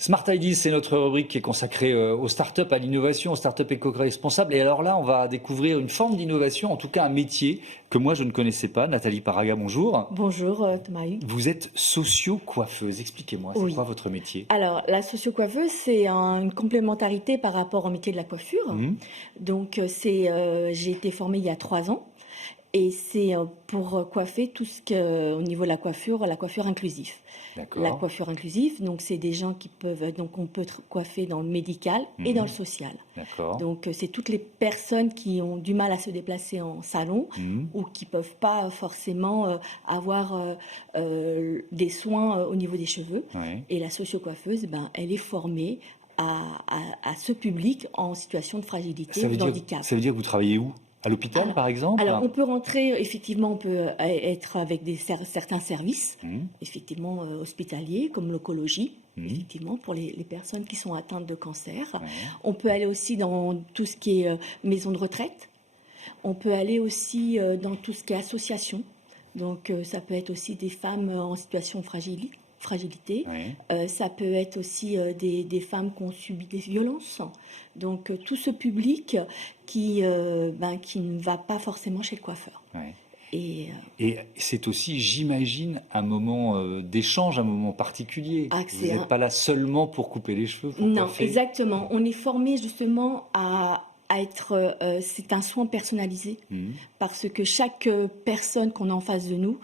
Smart Ideas, c'est notre rubrique qui est consacrée aux startups, à l'innovation, aux startups éco-responsables. Et alors là, on va découvrir une forme d'innovation, en tout cas un métier que moi je ne connaissais pas. Nathalie Paraga, bonjour. Bonjour Thomas Hugues. Vous êtes socio-coiffeuse. Expliquez-moi, c'est quoi votre métier? Alors, la socio-coiffeuse, c'est une complémentarité par rapport au métier de la coiffure. Donc, j'ai été formée il y a 3 ans. Et c'est pour coiffer tout ce que, au niveau de la coiffure inclusive. La coiffure inclusive, donc c'est des gens qui peuvent, donc on peut coiffer dans le médical et dans le social. Donc c'est toutes les personnes qui ont du mal à se déplacer en salon ou qui peuvent pas forcément avoir des soins au niveau des cheveux. Et la socio-coiffeuse, elle est formée à ce public en situation de fragilité ou d'handicap. Ça veut dire que vous travaillez où? À l'hôpital, par exemple? Alors, on peut rentrer, effectivement, on peut être avec certains services, effectivement, hospitaliers, comme l'oncologie, effectivement, pour les personnes qui sont atteintes de cancer. On peut aller aussi dans tout ce qui est maison de retraite. On peut aller aussi dans tout ce qui est association. Donc, ça peut être aussi des femmes en situation de fragilité. Ça peut être aussi des femmes qui ont subi des violences. Donc tout ce public qui ne va pas forcément chez le coiffeur. Et c'est aussi, j'imagine, un moment d'échange, un moment particulier. Vous n'êtes pas là seulement pour couper les cheveux, pour non, coiffer. Exactement. On est formé justement à être... c'est un soin personnalisé parce que chaque personne qu'on a en face de nous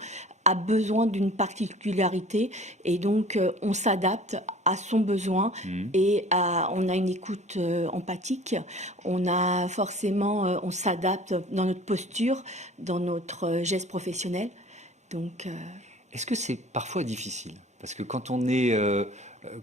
a besoin d'une particularité et donc on s'adapte à son besoin et on a une écoute empathique, on s'adapte dans notre posture, dans notre geste professionnel. Donc, est-ce que c'est parfois difficile? Parce que quand on est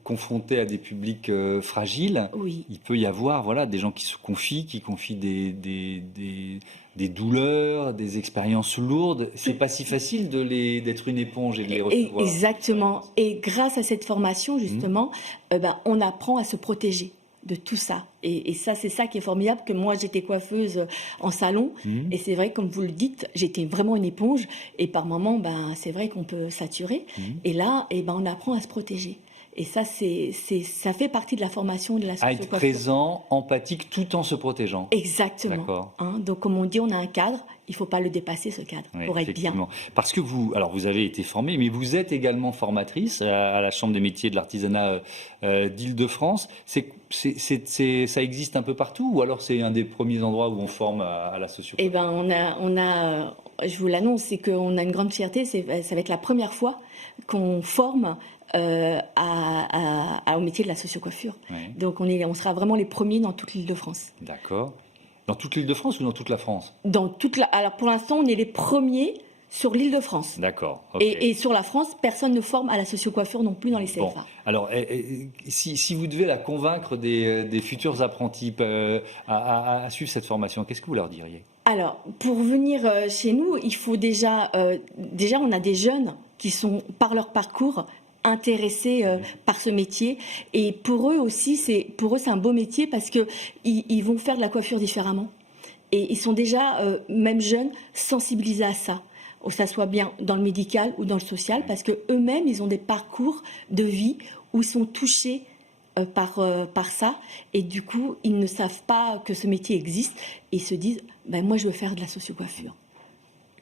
confronté à des publics fragiles, il peut y avoir des gens qui se confient, qui confient des douleurs, des expériences lourdes. C'est pas si facile d'être une éponge et de les recevoir. Exactement. Et grâce à cette formation, justement, on apprend à se protéger de tout ça. Et ça, c'est ça qui est formidable, que moi, j'étais coiffeuse en salon. Et c'est vrai, comme vous le dites, j'étais vraiment une éponge. Et par moments, c'est vrai qu'on peut saturer. Et là, on apprend à se protéger. Et ça, ça fait partie de la formation de la socio-coiffure. À être présent, empathique, tout en se protégeant. Exactement. Donc, comme on dit, on a un cadre. Il ne faut pas le dépasser, ce cadre, pour être bien. Parce que vous avez été formée, mais vous êtes également formatrice à la Chambre des métiers de l'artisanat d'Île-de-France. Ça existe un peu partout, ou alors c'est un des premiers endroits où on forme à la socio-coiffure? Je vous l'annonce, c'est qu'on a une grande fierté. Ça va être la première fois qu'on forme au métier de la socio-coiffure. Donc on sera vraiment les premiers dans toute l'Île-de-France. D'accord. Dans toute l'Île-de-France ou dans toute la France? Alors pour l'instant, on est les premiers sur l'Île-de-France. D'accord. Et sur la France, personne ne forme à la socio-coiffure non plus dans les CFA. Bon. Alors, si vous devez la convaincre des futurs apprentis à suivre cette formation, qu'est-ce que vous leur diriez? Alors, pour venir chez nous, il faut déjà, on a des jeunes qui sont, par leur parcours, intéressés par ce métier, et pour eux aussi c'est un beau métier parce que ils vont faire de la coiffure différemment et ils sont déjà même jeunes sensibilisés à ça, que ça soit bien dans le médical ou dans le social, parce que eux-mêmes ils ont des parcours de vie où ils sont touchés par ça, et du coup ils ne savent pas que ce métier existe et ils se disent moi je veux faire de la socio-coiffure.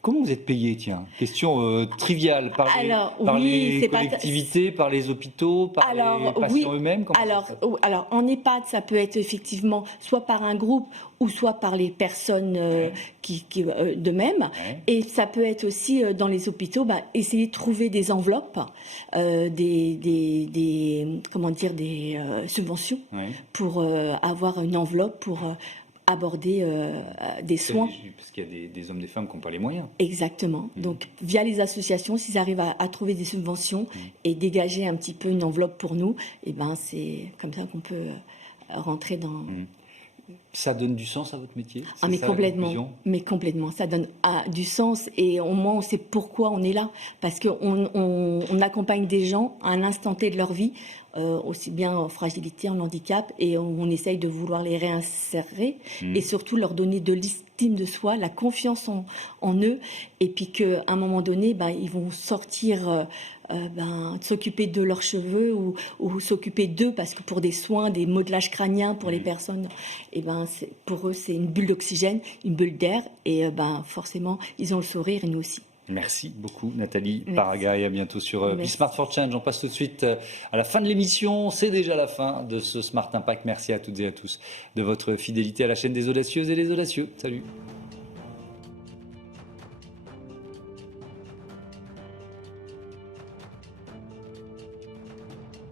Comment vous êtes payé, tiens? Question triviale, par les collectivités, par les hôpitaux, par les patients eux-mêmes? Alors, en EHPAD, ça peut être effectivement soit par un groupe ou soit par les personnes d'eux-mêmes. Et ça peut être aussi dans les hôpitaux, essayer de trouver des enveloppes, des subventions pour avoir une enveloppe pour aborder des soins. Parce qu'il y a des hommes et des femmes qui n'ont pas les moyens. Exactement. Donc, via les associations, s'ils arrivent à trouver des subventions et dégager un petit peu une enveloppe pour nous, c'est comme ça qu'on peut rentrer dans... Ça donne du sens à votre métier? Mais complètement. Ça donne du sens, et au moins on sait pourquoi on est là. Parce qu'on accompagne des gens à un instant T de leur vie, aussi bien en fragilité, en handicap, et on essaye de vouloir les réinsérer et surtout leur donner de l'estime de soi, la confiance en eux, et puis qu'à un moment donné, ils vont sortir, s'occuper de leurs cheveux ou s'occuper d'eux, parce que pour des soins, des modelages crâniens pour les personnes, pour eux, c'est une bulle d'oxygène, une bulle d'air, et forcément, ils ont le sourire, et nous aussi. Merci beaucoup Nathalie Paraga, et à bientôt sur Be Smart for Change. On passe tout de suite à la fin de l'émission. C'est déjà la fin de ce Smart Impact. Merci à toutes et à tous de votre fidélité à la chaîne des audacieuses et des audacieux. Salut.